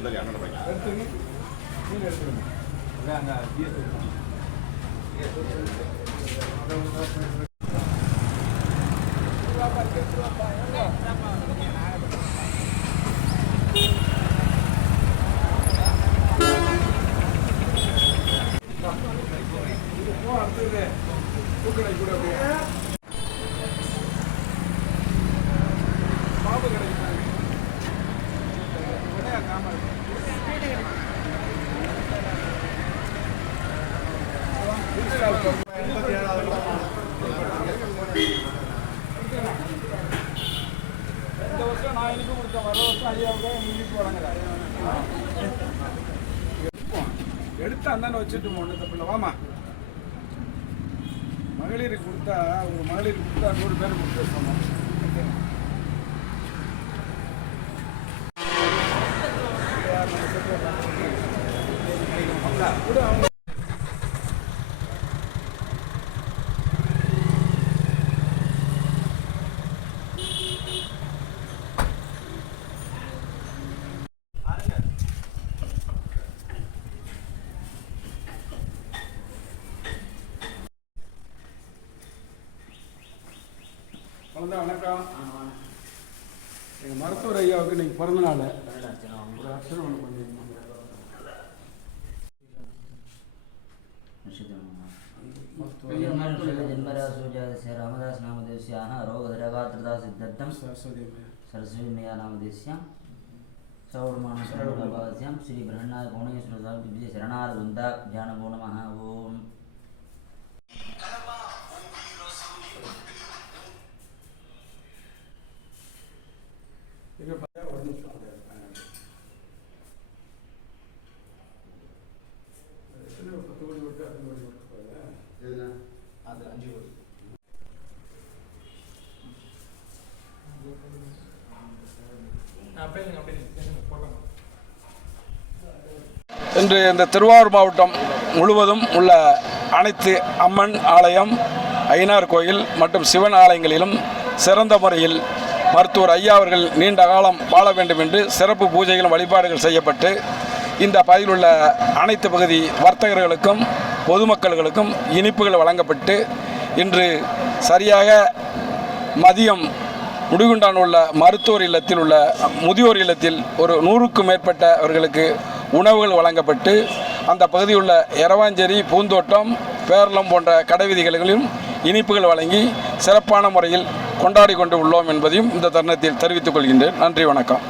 ಜಿಲ್ಲೆಯಲ್ಲಿ ಹನ್ನೆರಡು ಬೈಕ್ தூக்கலை கூட இந்த வருஷம் நான் இனிப்பு கொடுத்தேன் வர வருஷம் ஐயாவுக்கு இனிப்பு வழங்குறேன் எடுத்து அந்தாண்ட வச்சுட்டு ஒன்று தப்பில்ல வாமா. மகளிருக்கு கொடுத்தா ஒரு மகளிருக்கு கொடுத்தா நூறு பேர் கொடுத்து சொன்னோம் அவ்வளோதான் வணக்கம். எங்கள் மருத்துவர் ஐயாவுக்கு இன்றைக்கி பிறந்த நாள். ஒரு அர்ச்சனை ஒன்று பண்ணிருந்தோம். ராமதாஸ் நாமதேசியாக ரோகதிரகாத்திரதா சித்தர்த்தம் சரஸ்வதிமயா நாமதேசியம் சௌடமான ஸ்ரீ பிரகண்ணாத கோணேஸ்வரதால் திவ்ய ஓம் இன்று இந்த திருவாரூர் மாவட்டம் முழுவதும் உள்ள அனைத்து அம்மன் ஆலயம் ஐயனார் கோயில் மற்றும் சிவன் ஆலயங்களிலும் சிறந்த முறையில் மருத்துவர் ஐயா அவர்கள் நீண்ட காலம் வாழ வேண்டும் என்று சிறப்பு பூஜைகள் வழிபாடுகள் செய்யப்பட்டு இந்த பகுதியில் உள்ள அனைத்து பகுதி வர்த்தகர்களுக்கும் பொதுமக்களுக்கும் இனிப்புகள் வழங்கப்பட்டு இன்று சரியாக மதியம் முடிகுண்டான் உள்ள மருத்துவர் இல்லத்தில் உள்ள முதியோர் இல்லத்தில் ஒரு நூறுக்கும் மேற்பட்டவர்களுக்கு உணவுகள் வழங்கப்பட்டு அந்த பகுதியில் உள்ள எரவாஞ்சேரி பூந்தோட்டம் பேரளம் போன்ற கடைவீதிகளிலும் இனிப்புகள் வழங்கி சிறப்பான முறையில் கொண்டாடி கொண்டு உள்ளோம் என்பதையும் இந்த தருணத்தில் தெரிவித்துக் கொள்கின்றேன். நன்றி வணக்கம்.